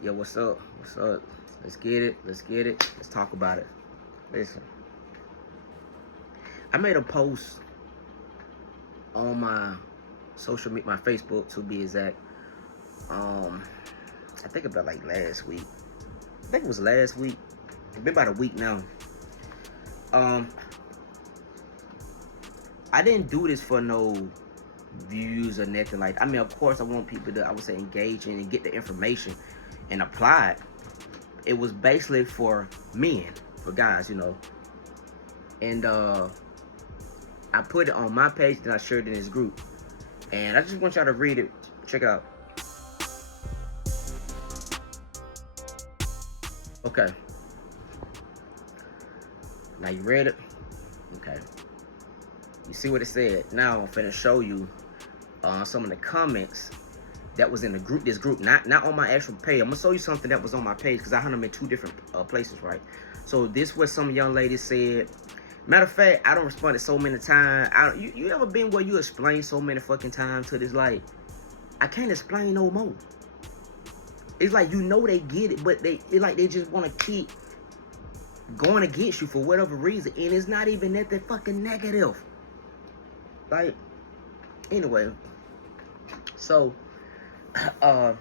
Yo, what's up? What's up? Let's get it. Let's get it. Let's talk about it. Listen, I made a post on my social media, my Facebook to be exact. I think about like last week. I think it was last week. It's been about a week now. Um, I didn't do this for no views or nothing like. I mean, of course, I want people to, I would say, engage in and get the information and apply it. It was basically for men, for guys, and I put it on my page, then I shared it in this group. And I just want y'all to read it. Check it out. Okay. Now you read it? Okay. You see what it said. Now I'm finna show you some of the comments that was in the group. This group, not on my actual page. I'm gonna show you something that was on my page because I had them in two different places, right? So this was some young lady said. Matter of fact, I don't respond to so many times. You ever been where you explain so many fucking times to this, like, I can't explain no more. It's like, they get it, but they just want to keep going against you for whatever reason. And it's not even that they're fucking negative. Like, anyway. So, I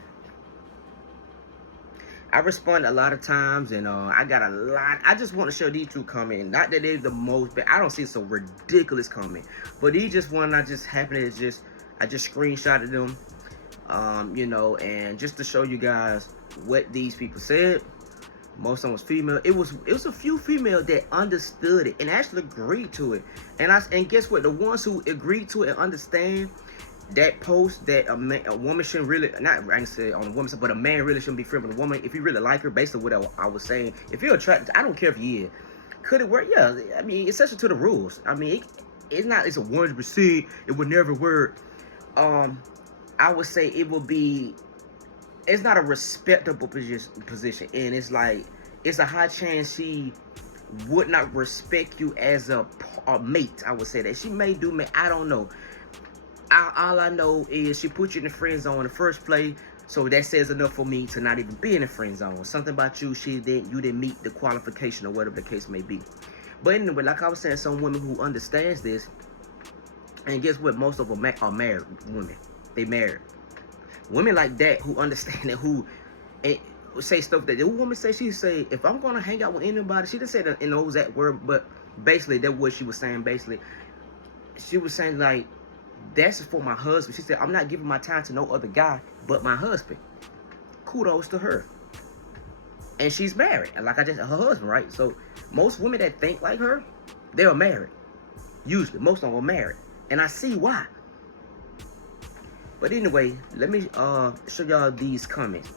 respond a lot of times, and I got a lot. I just want to show these two comments. Not that they're the most, but I don't see some ridiculous comment. But these just one I just happened to I just screenshotted them, and just to show you guys what these people said. Most of them was female. It was a few female that understood it and actually agreed to it. And guess what? The ones who agreed to it and understand that post that a woman shouldn't really, not I can say on a woman, but a man really shouldn't be friends with a woman if you really like her. Based on what I was saying, if you're attracted, I don't care if he is. Could it work? Yeah, I mean, it's subject to the rules. I mean, it's a 100%. It would never work. I would say it will be. It's not a respectable position, and it's like it's a high chance she would not respect you as a mate. I would say that she may do, I don't know. All I know is she put you in the friend zone in the first place, so that says enough for me to not even be in the friend zone. Something about you, you didn't meet the qualification or whatever the case may be. But anyway, like I was saying, some women who understands this, and guess what? Most of them are married women. They married. Women like that who understand it, who say stuff that the woman say. She say, if I'm gonna hang out with anybody, she didn't say that in those that word, but basically that's what she was saying. Basically, she was saying like, that's for my husband. She said, I'm not giving my time to no other guy but my husband. Kudos to her. And she's married. And like I just, her husband, right? So most women that think like her, they are married. Usually, most of them are married. And I see why. But anyway, let me show y'all these comments.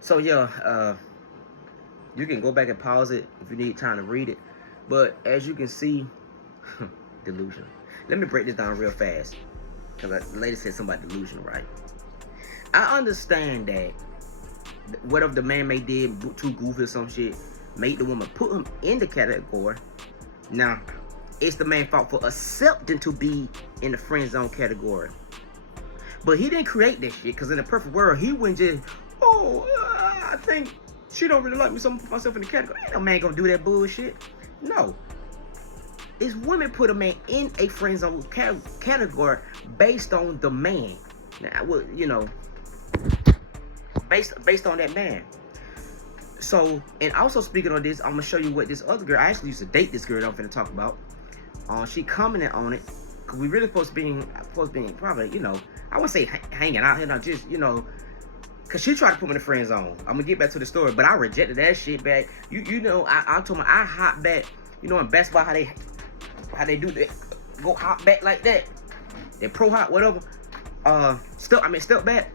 So yeah, you can go back and pause it if you need time to read it. But as you can see, delusion. Let me break this down real fast, because the lady said something about delusion, right? I understand that whatever the man may did too goofy or some shit, made the woman put him in the category. Now, it's the man's fault for accepting to be in the friend zone category. But he didn't create this shit, because in the perfect world, he wouldn't just, I think she don't really like me, so I'm gonna put myself in the category. Ain't no man gonna do that bullshit. No. It's women put a man in a friend zone category based on the man. Now, based on that man. So, and also speaking on this, I'm gonna show you what this other girl, I actually used to date this girl that I'm finna talk about. She commented on it, because we really supposed to be probably, I wouldn't say hanging out here, just, because she tried to put me in the friend zone. I'm gonna get back to the story, but I rejected that shit back. I told her I hop back, in basketball, how they do that, go hop back like that. that pro hot, whatever. Step back.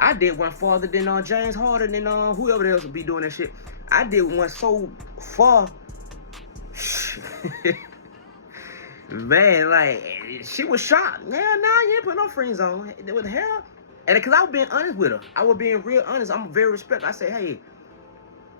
I did one farther than James Harden and whoever else would be doing that shit. I did one so far. Man, like, she was shocked. Nah, you ain't put no friends on. What the hell? And because I was being honest with her. I was being real honest. I'm very respectful. I said, hey,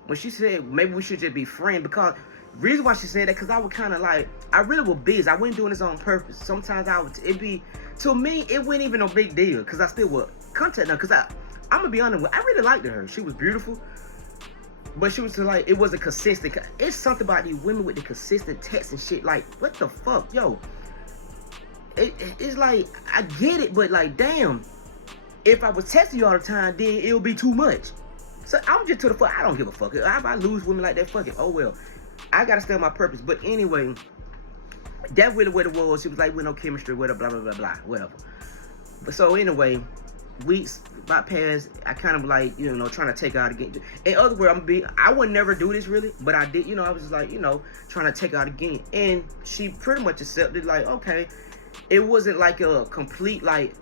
when she said maybe we should just be friends, because the reason why she said that, because I was kind of like, I really was busy. I wasn't doing this on purpose. Sometimes to me, it wasn't even no big deal, because I still would contact her. Because I'm going to be honest with her, I really liked her. She was beautiful. But she was like, it wasn't consistent. It's something about these women with the consistent text and shit. Like, what the fuck? Yo. It's like, I get it, but like, damn. If I was texting you all the time, then it would be too much. So I'm just to the fuck. I don't give a fuck. If I lose women like that, fuck it. Oh well. I gotta stay on my purpose. But anyway, that's really what it was. She was like, with no chemistry, whatever, blah, blah, blah, blah, whatever. But so anyway, weeks about past, I kind of like, trying to take her out again. In other words, I would never do this really, but I did, I was just like, trying to take her out again. And she pretty much accepted, like, okay. It wasn't like a complete, like,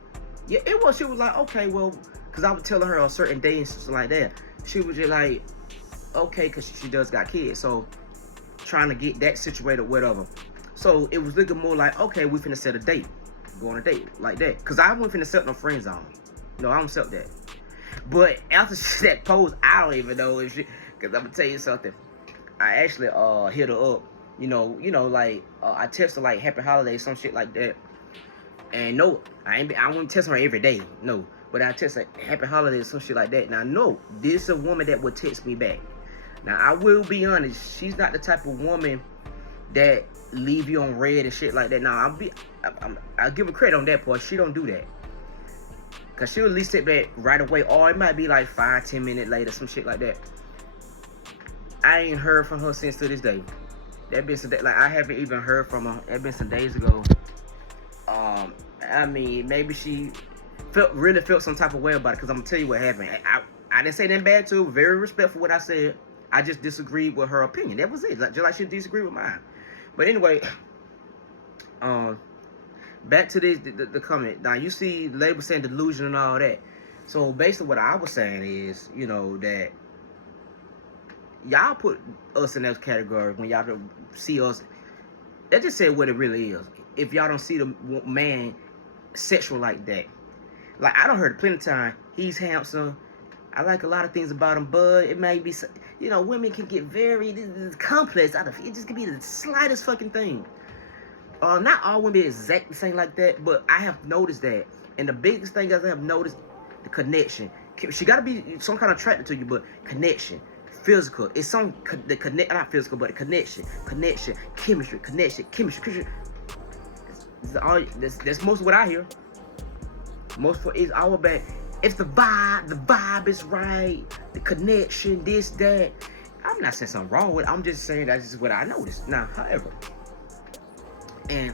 yeah, it was. She was like, okay, well, because I was telling her on certain days and stuff like that. She was just like, okay, because she does got kids. So, trying to get that situated, whatever. So, it was looking more like, okay, we finna set a date. Go on a date, like that. Because I wasn't finna set no friends on. No, I don't accept that. But after that post, I don't even know if she, because I'm going to tell you something. I actually hit her up. Like, I text her like happy holidays, some shit like that. And no, I wouldn't text her every day. No. But I text her happy holidays, some shit like that. Now, no, this is a woman that would text me back. Now, I will be honest. She's not the type of woman that leave you on red and shit like that. Now, I'll give her credit on that part. She don't do that. Because she'll at least sit back right away. Or it might be like 5-10 minutes later, some shit like that. I ain't heard from her since to this day. That been some day, like, I haven't even heard from her. That been some days ago. I mean, maybe she really felt some type of way about it, because I'm gonna tell you what happened. I didn't say nothing bad to her. Very respectful what I said. I just disagreed with her opinion. That was it. Just like she disagreed with mine. But anyway, back to the comment. Now you see the label saying delusion and all that. So basically what I was saying is, that y'all put us in that category when y'all don't see us. That just said what it really is. If y'all don't see the man sexual like that. Like, I done heard plenty of time, he's handsome. I like a lot of things about him, but it may be, women can get very complex out of it. It just can be the slightest fucking thing. Not all women be exactly the same like that, but I have noticed that. And the biggest thing I have noticed, the connection. She got to be some kind of attracted to you, but connection. Physical. It's not physical, but a connection. Chemistry. That's most of what I hear. Most of it's all about, it's the vibe is right, the connection, this, that. I'm not saying something wrong with it. I'm just saying that's just what I noticed. Now, however, and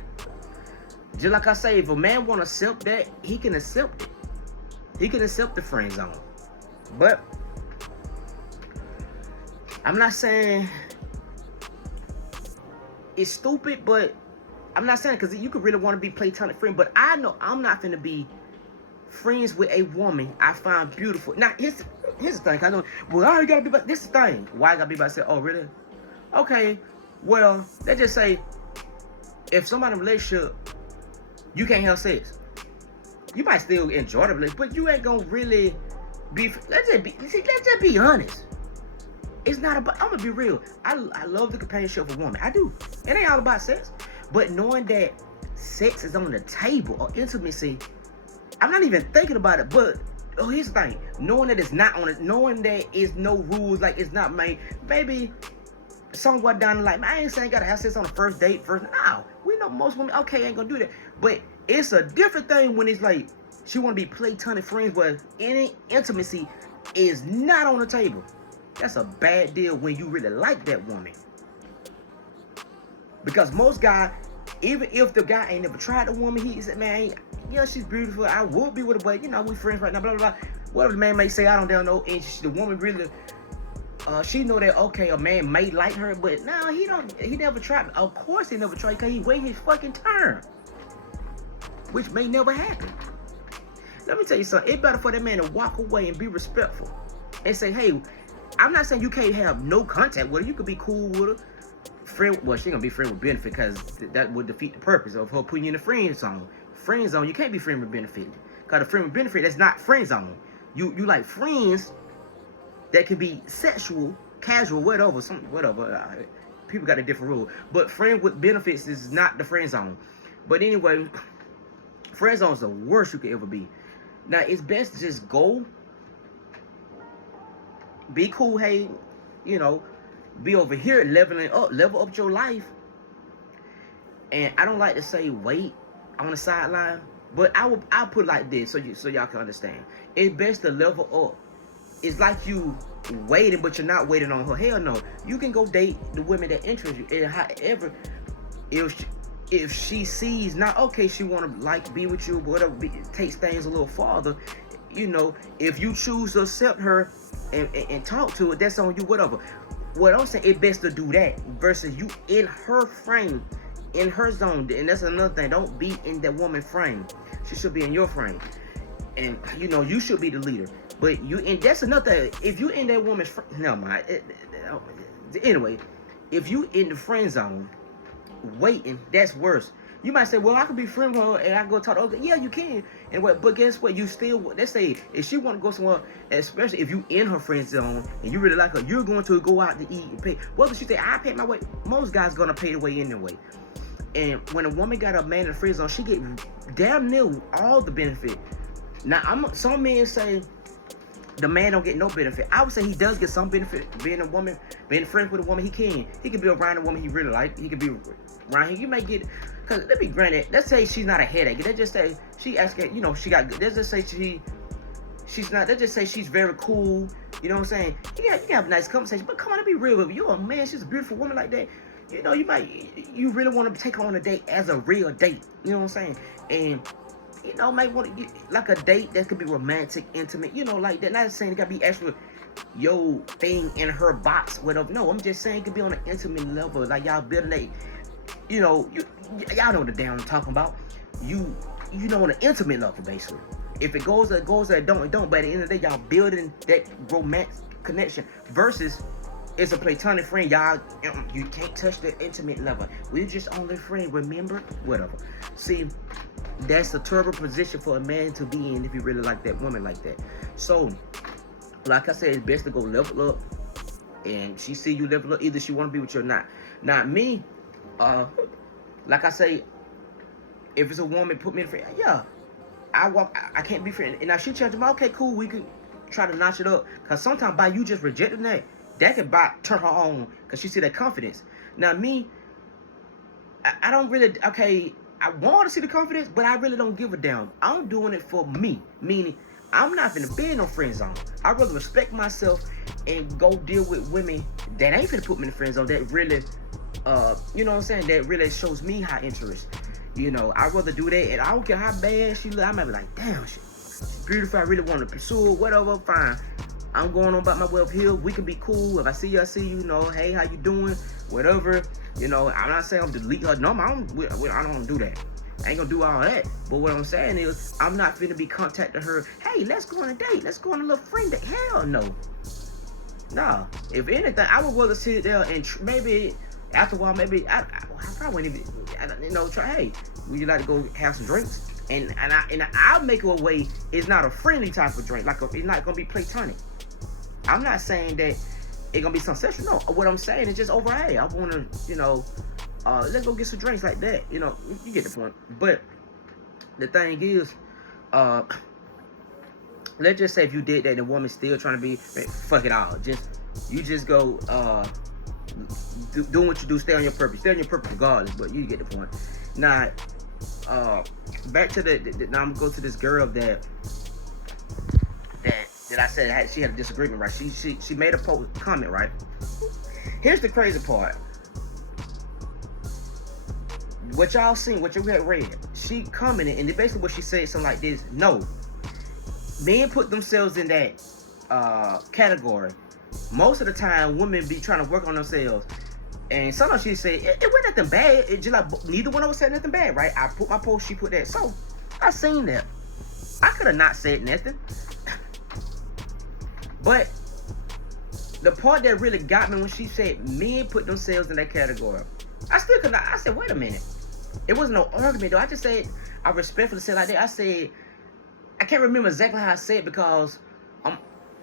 just like I say, if a man want to accept that, he can accept it. He can accept the friend zone. But I'm not saying it's stupid, but I'm not saying, because you could really want to be platonic friend, but I know I'm not finna be friends with a woman I find beautiful. Now, here's the thing. I know, well, I gotta be about this thing. Why I gotta be about to say, oh, really? Okay, well, let's just say, if somebody in a relationship, you can't have sex. You might still enjoy the relationship, but you ain't gonna really be, let's just be honest. It's not about, I'm gonna be real. I love the companionship of a woman. I do. It ain't all about sex. But knowing that sex is on the table, or intimacy, I'm not even thinking about it. But here's the thing: knowing that it's not on it, knowing that it's no rules, like it's not made. Maybe somewhat down the line, man, I ain't saying gotta have sex on the first date. No, we know most women, okay, ain't gonna do that. But it's a different thing when it's like she wanna be platonic friends, where any intimacy is not on the table. That's a bad deal when you really like that woman. Because most guys, even if the guy ain't never tried a woman, he said, man, yeah, she's beautiful, I would be with her, but we friends right now, blah, blah, blah. Whatever the man may say, I don't damn know. And the woman really, she know that, okay, a man may like her, but no, he never tried. Of course he never tried, because he waited his fucking turn. which may never happen. Let me tell you something. It's better for that man to walk away and be respectful and say, hey, I'm not saying you can't have no contact with her. You could be cool with her. Friend, well, she gonna be friend with benefit because that would defeat the purpose of her putting you in the friend zone. Friend zone, you can't be friend with benefit. Because the friend with benefit, that's not friend zone. You like friends that can be sexual, casual, whatever, whatever. People got a different rule. But friend with benefits is not the friend zone. But anyway, friend zone is the worst you could ever be. Now, it's best to just go, be cool, hey, you know, be over here level up your life. And I don't like to say wait on the sideline, but I'll put it like this so y'all can understand. It's best to level up. It's like you waiting, but you're not waiting on her. Hell no. You can go date the women that interest you. And however, if she sees not okay, she want to like be with you, but whatever, takes things a little farther. You know, if you choose to accept her and talk to her, that's on you. Whatever. What I'm saying, it's best to do that versus you in her frame, in her zone. And that's another thing. Don't be in that woman's frame. She should be in your frame. And you know, you should be the leader. But and that's another. If you in that woman's frame, no mind. Anyway, if you in the friend zone, waiting, that's worse. You might say, well, I could be friends with her and I go talk to her. Yeah, you can. And what? But guess what? You still, let's say, if she want to go somewhere, especially if you in her friend zone and you really like her, you're going to go out to eat and pay. Whether she say, I pay my way, most guys gonna pay the way anyway. And when a woman got a man in the friend zone, she get damn near all the benefit. Now, some men say the man don't get no benefit. I would say he does get some benefit being friends with a woman. He can be around a woman he really like. He can be around here. You may get, cause let me granted. Let's say she's not a headache. Let's just say she asking, you know, she got good. Let's just say she's not. Let's just say she's very cool. You know what I'm saying? You can have a nice conversation. But come on, to be real with you. You're a man. She's a beautiful woman like that. You know, you really want to take her on a date as a real date. You know what I'm saying? And you know, might want to get like a date that could be romantic, intimate, you know, like that. Not saying it gotta be actual yo thing in her box, whatever. No, I'm just saying it could be on an intimate level, like y'all building a, you know, y'all know what the damn I'm talking about. You know, on an intimate level, basically. If it goes, it goes. It don't. But at the end of the day, y'all building that romance connection versus it's a platonic friend. Y'all, you can't touch the intimate level. We're just only friends. Remember, whatever. See. That's a terrible position for a man to be in if you really like that woman like that. So, like I said, it's best to go level up. And she see you level up. Either she want to be with you or not. Not me. Like I say, if it's a woman, put me in friend. Yeah, I can't be friend. And now she changed me. Okay, cool. We could try to notch it up. Because sometimes by you just rejecting that can turn her on. Because she see that confidence. Now me, I don't really, okay, I want to see the confidence, but I really don't give a damn. I'm doing it for me. Meaning, I'm not finna be in no friend zone. I'd rather respect myself and go deal with women that ain't finna put me in the friend zone. That really, you know what I'm saying? That really shows me high interest. You know, I'd rather do that. And I don't care how bad she look. I might be like, damn, she's beautiful. I really want to pursue her. Whatever, fine. I'm going on about my way up here. We can be cool. If I see you, I see you. You know, hey, how you doing? Whatever. You know, I'm not saying I'm delete her number. I don't do that. I ain't gonna do all that. But what I'm saying is, I'm not finna be contacting her. Hey, let's go on a date. Let's go on a little friend date. Hell no. Nah. If anything, I would rather sit there and maybe after a while, maybe I probably wouldn't even, you know, try. Hey, would you like to go have some drinks? And I'll make it a way. It's not a friendly type of drink. It's not gonna be platonic. I'm not saying that it's gonna be something sexual. No, what I'm saying is just over. Hey, I wanna, you know, let's go get some drinks like that. You know, you get the point. But the thing is, let's just say if you did that, and the woman's still trying to be, fuck it all. You just go, doing what you do. Stay on your purpose. Stay on your purpose regardless. But you get the point. Now, back to now I'm gonna go to this girl that I said she had a disagreement, right? She made a comment, right? Here's the crazy part. What y'all seen, what you had read, she commented, and basically what she said something like this: no, men put themselves in that category. Most of the time, women be trying to work on themselves, and sometimes she said it wasn't nothing bad. It just like neither one of us said nothing bad, right? I put my post, she put that. So I seen that. I could have not said nothing. But the part that really got me when she said men put themselves in that category, I still could not. I said, wait a minute. It wasn't no argument though. I just said, I respectfully said like that. I said, I can't remember exactly how I said it because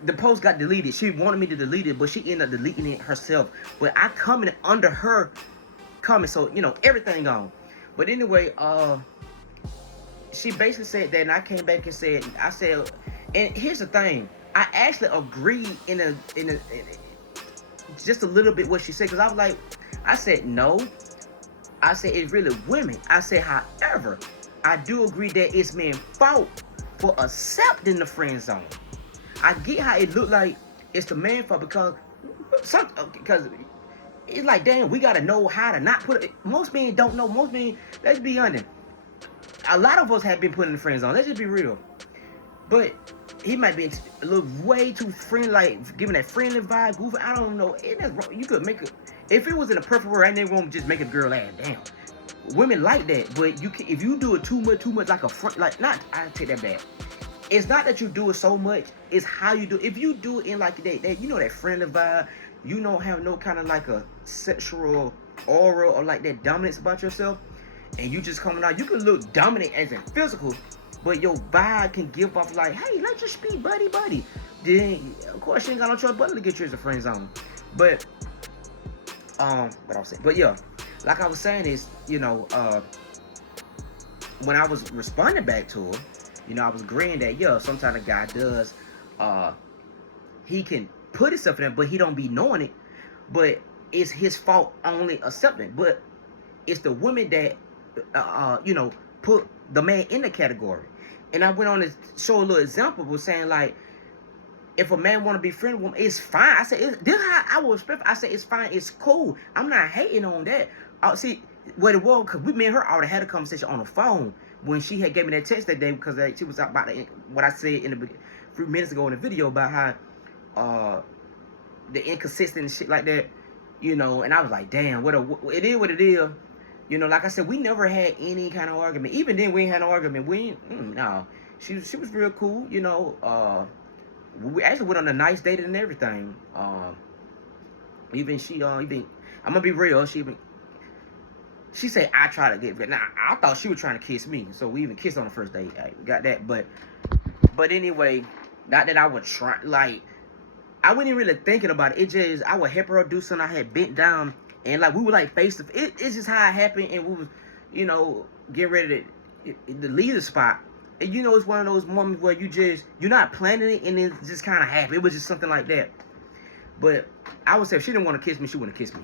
the post got deleted. She wanted me to delete it, but she ended up deleting it herself. But I commented under her comment, so you know everything gone. But anyway, she basically said that, and I came back and said, I said, and here's the thing, I actually agreed in a just a little bit what she said, because I was like, I said no, I said it's really women. I said, however, I do agree that it's men's fault for accepting the friend zone. I get how it looked like it's the man's fault because it's like, damn, we gotta know how to not put it. Most men don't know. Most men, let's be honest. A lot of us have been put in the friend zone. Let's just be real. But he might be a little way too friendly, like giving that friendly vibe. Goofy. I don't know. You could make it. If it was in a perfect world, right, they won't just make a girl laugh. Damn. Women like that, but you can, if you do it too much like a front, like not. I take that back. It's not that you do it so much, it's how you do it. If you do it in like that you know, that friendly vibe, you don't have no kind of like a sexual aura or like that dominance about yourself, and you just coming out, you can look dominant as in physical, but your vibe can give off like, hey, let's just be buddy. Then of course she ain't got no choice but to get you as a friend zone. But what I was saying, but yeah, like I was saying is, you know, when I was responding back to her, you know, I was agreeing that, yeah, sometimes a guy does, he can put himself in there, but he don't be knowing it. But it's his fault only accepting. But it's the women that, you know, put the man in the category. And I went on to show a little example, was saying like, if a man want to be friendly with a woman, it's fine. I said, this how I was respect. I said, it's fine, it's cool. I'm not hating on that. See, what it was, because me and her already had a conversation on the phone when she had gave me that text that day, because she was about what I said in a few minutes ago in the video about how the inconsistent and shit like that, you know. And I was like, damn, it is what it is. You know, like I said, we never had any kind of argument. Even then, we ain't had no argument. No. She was real cool, you know. We actually went on a nice date and everything. I'm gonna be real, she said I tried to get. Now I thought she was trying to kiss me, so we even kissed on the first date. I got that, but anyway, not that I would try. Like, I wasn't really thinking about it. It just, I would help her do something. I had bent down and like we were like face to face. It's just how it happened, and we was, you know, getting ready to leave the spot. And you know, it's one of those moments where you're not planning it, and it just kind of happened. It was just something like that. But I would say if she didn't want to kiss me, she wouldn't kiss me.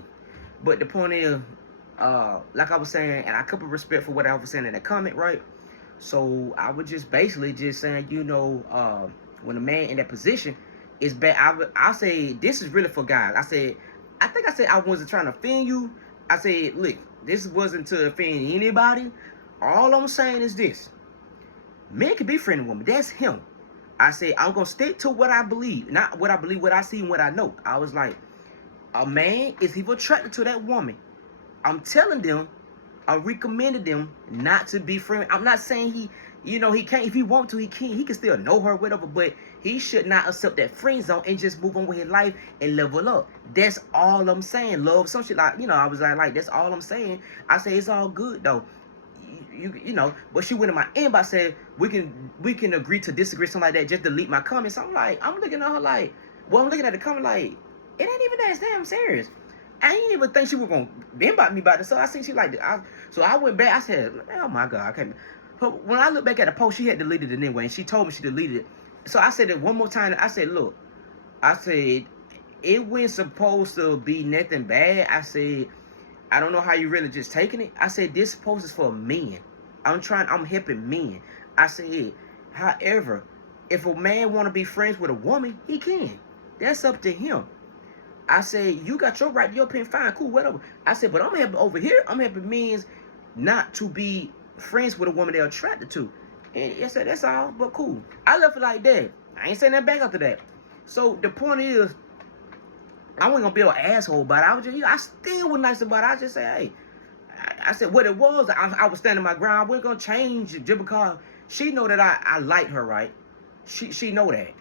But the point is, like I was saying, and I kept respect for what I was saying in that comment, right? So I was just basically just saying, you know, when a man in that position is bad, I say this is really for guys. I think I said I wasn't trying to offend you. I said, look, this wasn't to offend anybody. All I'm saying is this: men can be friendly with women. That's him. I said I'm gonna stick to what I believe, not what I believe, what I see and what I know. I was like, a man is he attracted to that woman. I'm telling them, I recommended them not to be friendly. I'm not saying he can't. If he want to, he can still know her, whatever. But he should not accept that friend zone and just move on with his life and level up. That's all I'm saying. Love some shit, like, you know. I was like that's all I'm saying. I say it's all good though. You know. But she went in my inbox, said we can agree to disagree, something like that. Just delete my comments. I'm looking at her like, well, I'm looking at the comment like, it ain't even that damn serious. I didn't even think she was gonna inbox me about this. So I see she like it. So I went back. I said, oh my God, I can't. But when I look back at the post, she had deleted it anyway, and she told me she deleted it. So I said it one more time. I said, look, I said, it wasn't supposed to be nothing bad. I said, I don't know how you really just taking it. I said, this post is for men. I'm helping men. I said, however, if a man want to be friends with a woman, he can. That's up to him. I said, you got your right, your opinion, fine, cool, whatever. I said, but I'm helping over here. I'm helping men not to be friends with a woman they're attracted to. And I said, that's all, but cool. I left it like that. I ain't saying that back after that. So the point is, I wasn't gonna be an asshole about it. I still was nice about it. I just say, hey, I said what it was. I was standing my ground. I wasn't gonna change it just because she know that I liked her, right? She know that.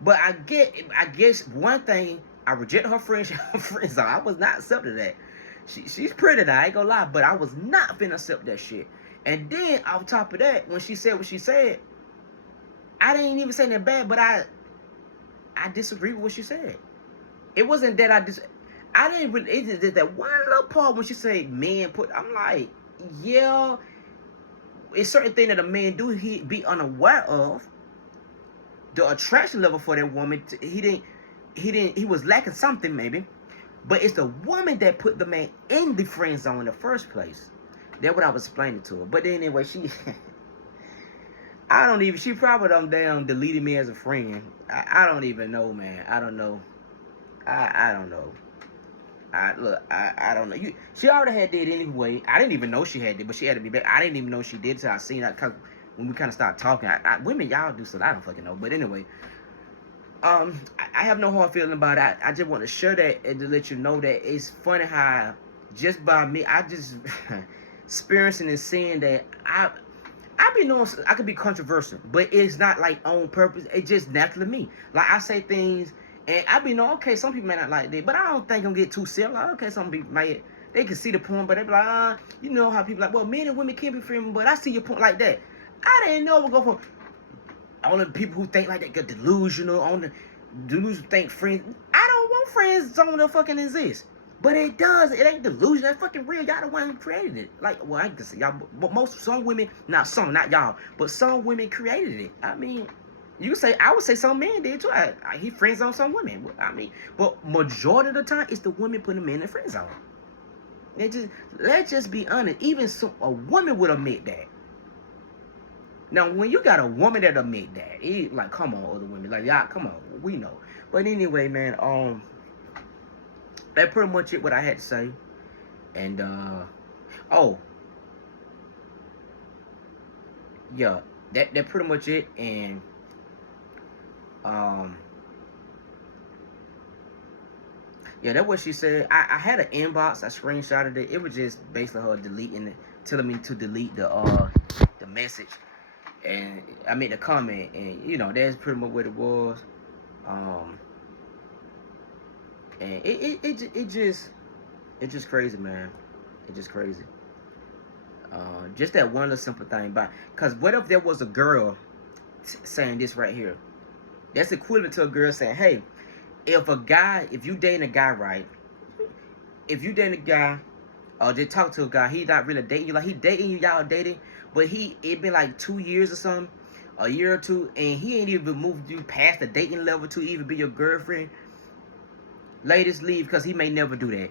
But I guess one thing, I rejected her friendship. So I was not accepting that. She's pretty now, I ain't gonna lie, but I was not finna accept that shit. And then on top of that, when she said what she said, I didn't even say that bad, but I disagree with what she said. It wasn't that I didn't really. It just that one little part when she said men put. I'm like, yeah, it's certain thing that a man do he be unaware of. The attraction level for that woman, he was lacking something maybe, but it's the woman that put the man in the friend zone in the first place. That's what I was explaining to her. But then anyway, she she probably damn deleted me as a friend. I don't even know, man. I don't know. I don't know. I don't know. She already had did anyway. I didn't even know she had did, but she had to be back. I didn't even know she did till I seen that when we kind of started talking. Women, y'all do stuff I don't fucking know. But anyway, I have no hard feeling about it. I just want to share that and to let you know that it's funny how just by me, I just experiencing and seeing that I be knowing I could be controversial, but it's not like on purpose. It's just naturally me. Like I say things, and I be knowing, okay, some people may not like that, but I don't think I'm get too silly. Like, okay, some people might, they can see the point, but they be like, you know how people like, well, men and women can't be friends, but I see your point like that. I didn't know we go for all the people who think like that get delusional, on the dudes who think friends. I don't want friends zone to fucking exist. But it does. It ain't delusion. That's fucking real. Y'all the one who created it. Like, well, I can say y'all, but some women, not y'all, but some women created it. I mean, I would say some men did too. He friends on some women. I mean, but majority of the time, it's the women putting men in the friend zone. Let's just be honest. Even a woman would admit that. Now, when you got a woman that admit that, like, come on, other women, like, y'all, come on, we know. But anyway, man, that's pretty much it what I had to say. And yeah, that pretty much it. And yeah, that's what she said. I had an inbox, I screenshotted it. It was just basically her deleting it, telling me to delete the message. And I made a comment, and you know, that's pretty much what it was. And it just crazy, man. It just crazy. Just that one little simple thing, cause what if there was a girl saying this right here? That's equivalent to a girl saying, "Hey, if you dating a guy, right? If you dating a guy, or just talk to a guy, he not really dating you, like he dating you, y'all dating, but it been like 2 years or something, a year or two, and he ain't even moved you past the dating level to even be your girlfriend. Ladies, leave, because he may never do that.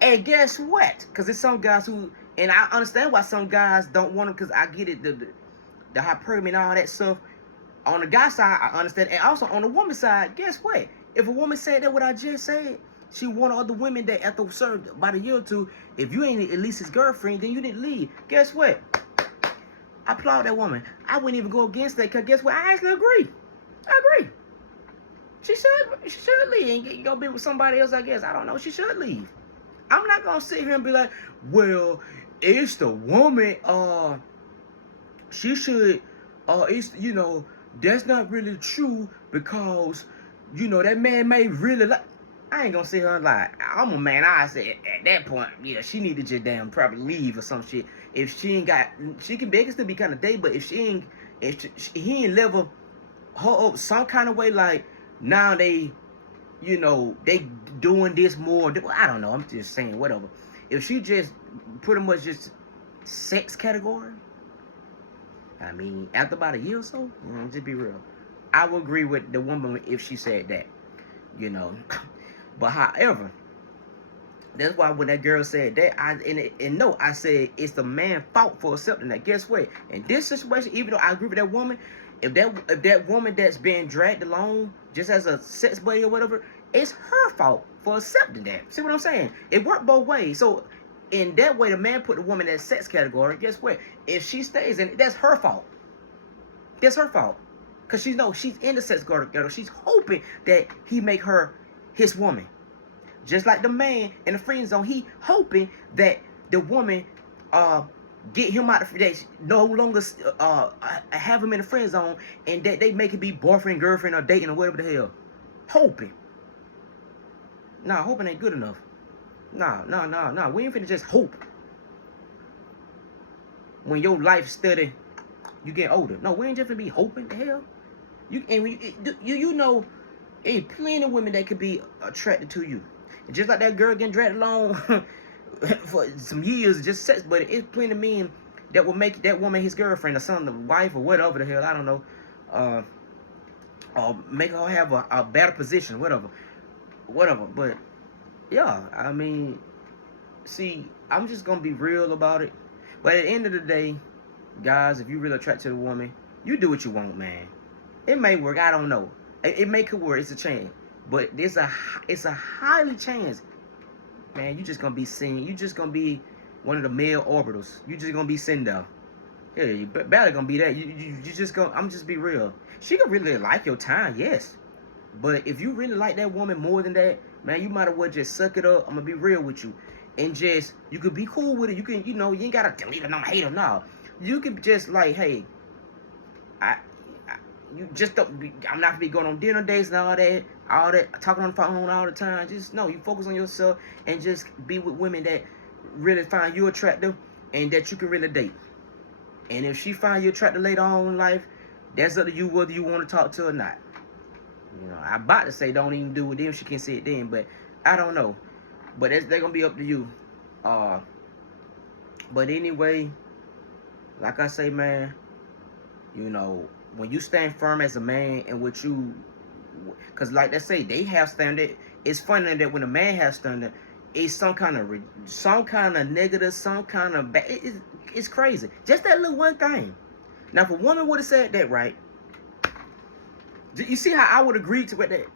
And guess what? Because there's some guys who, and I understand why some guys don't want them, because I get it, the hypergamy and all that stuff. On the guy side, I understand. And also on the woman side, guess what? If a woman said that what I just said, she wanted other women that after served about a year or two, if you ain't at least his girlfriend, then you didn't leave. Guess what? I applaud that woman. I wouldn't even go against that, because guess what? I actually agree. I agree. She should leave and go be with somebody else, I guess. I don't know. She should leave. I'm not going to sit here and be like, well, it's the woman, she should, it's, you know, that's not really true, because, you know, that man may really like, I ain't going to sit here and lie. I'm a man. I say at that point, yeah, she need to just damn probably leave or some shit. If she ain't got, they can still be kind of dating, but if he ain't level her up some kind of way, like, now they, you know, they doing this more. I don't know. I'm just saying, whatever. If she just pretty much just sex category, I mean, after about a year or so, you know, just be real. I would agree with the woman if she said that, you know. But however, that's why when that girl said that, I said it's the man's fault for accepting that. Guess what? In this situation, even though I agree with that woman, if that woman that's being dragged along just as a sex buddy or whatever, it's her fault for accepting that. See what I'm saying? It worked both ways. So in that way, the man put the woman in that sex category. Guess what? If she stays in it, that's her fault. That's her fault. Because she's in the sex category. She's hoping that he make her his woman. Just like the man in the friend zone, he hoping that the woman uh get him out of that no longer have him in the friend zone, and that they make it be boyfriend, girlfriend, or dating or whatever the hell. Hoping. Nah, hoping ain't good enough. Nah. We ain't finna just hope when your life steady, you get older. No, we ain't just finna be hoping. The hell, you know, ain't plenty of women that could be attracted to you. And just like that girl getting dragged along for some years, just sex, but it's plenty of men that will make that woman his girlfriend or son, the wife or whatever the hell, I don't know, or make her have a better position, whatever. But yeah, I mean, see, I'm just gonna be real about it. But at the end of the day, guys, if you really attracted to the woman, you do what you want, man. It may work, I don't know. It may could work, it's a chance. But it's a highly chance, man. You just gonna be seen. You just gonna be one of the male orbitals. You just gonna be sitting there. Yeah, you barely gonna be that. You just gonna. I'm just be real. She gonna really like your time, yes. But if you really like that woman more than that, man, you might as well just suck it up. I'm gonna be real with you, and just you could be cool with it. You can, you ain't gotta delete her, no hate her, no. You could just like, hey, you just don't be, I'm not gonna be going on dinner dates and all that, talking on the phone all the time. Just no, you focus on yourself and just be with women that really find you attractive and that you can really date. And if she find you attractive later on in life, that's up to you whether you want to talk to her or not. I'm about to say don't even do with them. She can say it then, but I don't know. But they're gonna be up to you. But anyway, like I say, man, when you stand firm as a man and what you, because like they say, they have standard. It's funny that when a man has standard, it's some kind of negative, some kind of bad. It's crazy. Just that little one thing. Now, if a woman would have said that, right? You see how I would agree to that?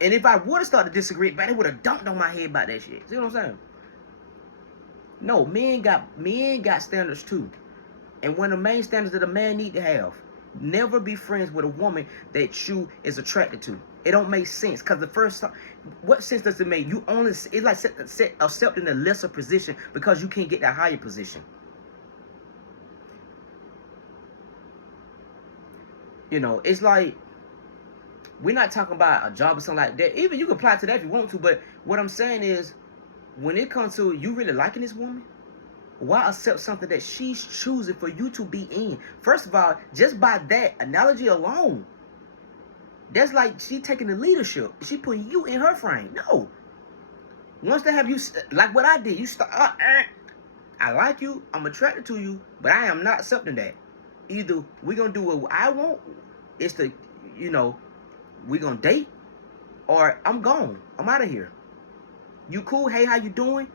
And if I would have started to disagree, but they would have dumped on my head about that shit. See what I'm saying? No, men got standards too. And one of the main standards that a man need to have, never be friends with a woman that you is attracted to. It don't make sense. Because the first time, what sense does it make? You only, it's like accepting a lesser position because you can't get that higher position. It's like, we're not talking about a job or something like that. Even you can apply to that if you want to. But what I'm saying is, when it comes to you really liking this woman, why accept something that she's choosing for you to be in? First of all, just by that analogy alone, that's like she taking the leadership. She putting you in her frame. No. Once they have you, like what I did, you start, I like you, I'm attracted to you, but I am not accepting that. Either we're going to do what I want, it's the, we're going to date, or I'm gone. I'm out of here. You cool? Hey, how you doing?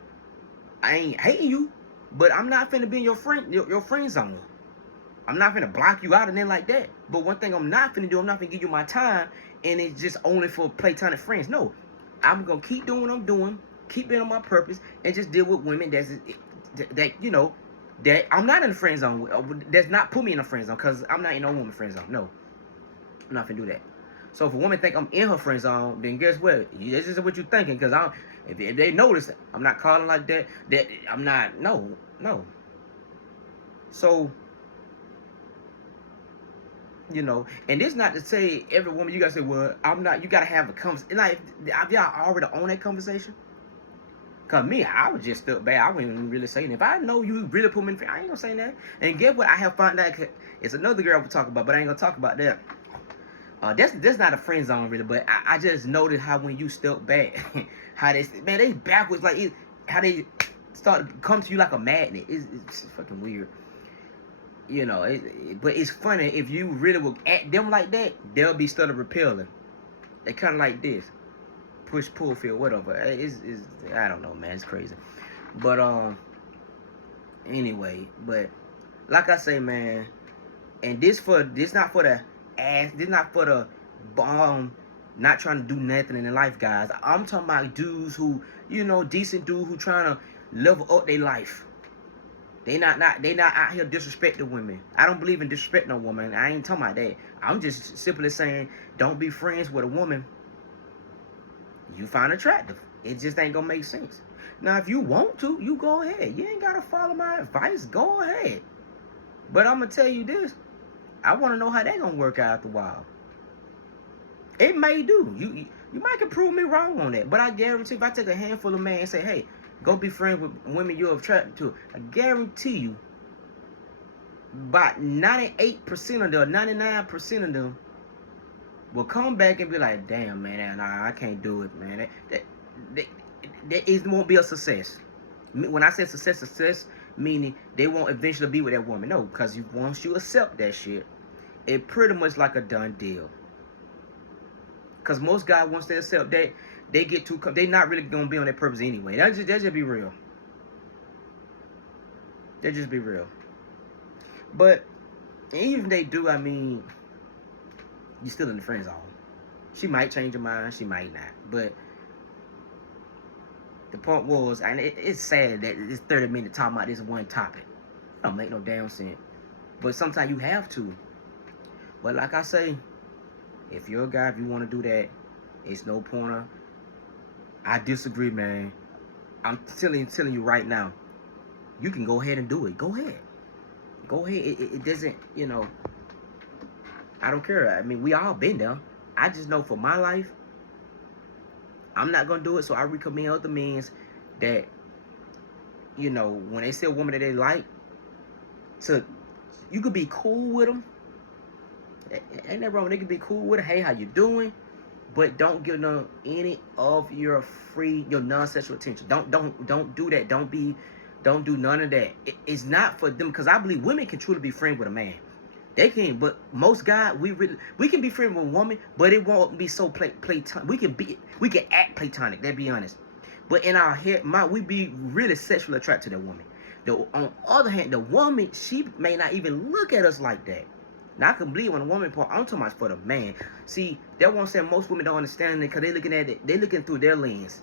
I ain't hating you, but I'm not finna be in your friend zone. I'm not finna block you out and then like that. But one thing I'm not finna do, I'm not finna give you my time, and it's just only for platonic friends. No, I'm gonna keep doing what I'm doing, keep being on my purpose, and just deal with women that I'm not in the friend zone. That's not put me in a friend zone, because I'm not in no woman friend zone. No, I'm not finna do that. So if a woman think I'm in her friend zone, then guess what? This is what you're thinking, because if they notice, I'm not calling like that. That I'm not. No. So, and this not to say every woman you gotta say, well, I'm not. You gotta have a conversation. Like, have y'all already on that conversation? Cause me, I would just step back. I wouldn't even really say anything. If I know you really put me in, I ain't gonna say that. And get what I have found out. It's another girl I would talk about, but I ain't gonna talk about that. That's not a friend zone really, but I just noticed how when you step back, how they backwards, like how they start to come to you like a magnet. It's fucking weird, but it's funny if you really would act them like that, they'll be started repelling. They kind of like this, push pull feel whatever. It's I don't know, man. It's crazy, but anyway, but like I say, man, and this not for the ass. This not for the not trying to do nothing in their life, guys. I'm talking about dudes who, decent dudes who trying to level up their life. They not out here disrespecting women. I don't believe in disrespecting a woman. I ain't talking about that. I'm just simply saying, don't be friends with a woman you find attractive. It just ain't gonna make sense. Now, if you want to, you go ahead. You ain't got to follow my advice. Go ahead. But I'm going to tell you this. I want to know how that going to work out after a while. It may do. You might can prove me wrong on that. But I guarantee if I take a handful of men and say, hey, go be friends with women you're attracted to, I guarantee you about 98% of them, 99% of them will come back and be like, damn, man, nah, I can't do it, man. It won't be a success. When I say success meaning they won't eventually be with that woman. No, because once you accept that shit, it pretty much like a done deal. Because most guys, once they accept that, they get too, they not really going to be on their purpose anyway. That just be real. That just be real. But even if they do, I mean, you still in the friend zone. She might change her mind, she might not. But the point was, and it's sad that it's 30 minutes talking about this one topic. It don't make no damn sense. But sometimes you have to. But like I say, if you're a guy, if you want to do that, it's no point. I disagree, man. I'm telling you right now, you can go ahead and do it. Go ahead. Go ahead. It doesn't, you know, I don't care. I mean, we all been there. I just know for my life, I'm not going to do it. So I recommend other men that, you know, when they see a woman that they like, you could be cool with them. Ain't that wrong? They could be cool with it. Hey, how you doing? But don't give them any of your non-sexual attention. Don't do that. Don't do none of that. It's not for them, because I believe women can truly be friends with a man. They can, but most guys, we can be friends with a woman, but it won't be so platonic. We can act platonic. Let's be honest. But in our head, we be really sexually attracted to that woman. On the other hand, the woman, she may not even look at us like that. Now, I can believe when a woman part, I'm talking about for the man. See, that's what I'm saying. Most women don't understand it because they're looking at it. They're looking through their lens.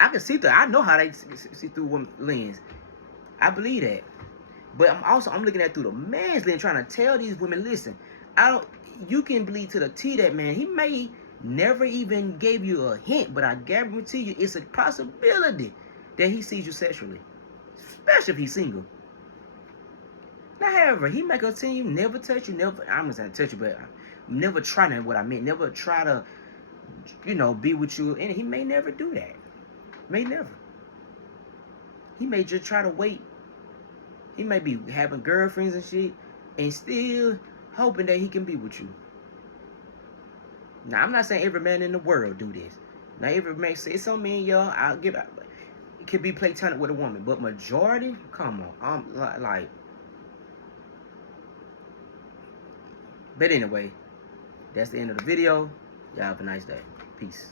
I can see through. I know how they see through women's lens. I believe that. But I'm looking at through the man's lens, trying to tell these women, listen, you can believe to the T that man, he may never even gave you a hint, but I guarantee you it's a possibility that he sees you sexually, especially if he's single. Now, however, he may continue, never touch you, I'm not saying touch you, but never try to, what I meant, never try to, you know, be with you, and he may never do that. May never. He may just try to wait. He may be having girlfriends and shit, and still hoping that he can be with you. Now, I'm not saying every man in the world do this. Now, every man, say some men, y'all, it could be platonic with a woman, but majority, come on, like. But anyway, that's the end of the video. Y'all have a nice day. Peace.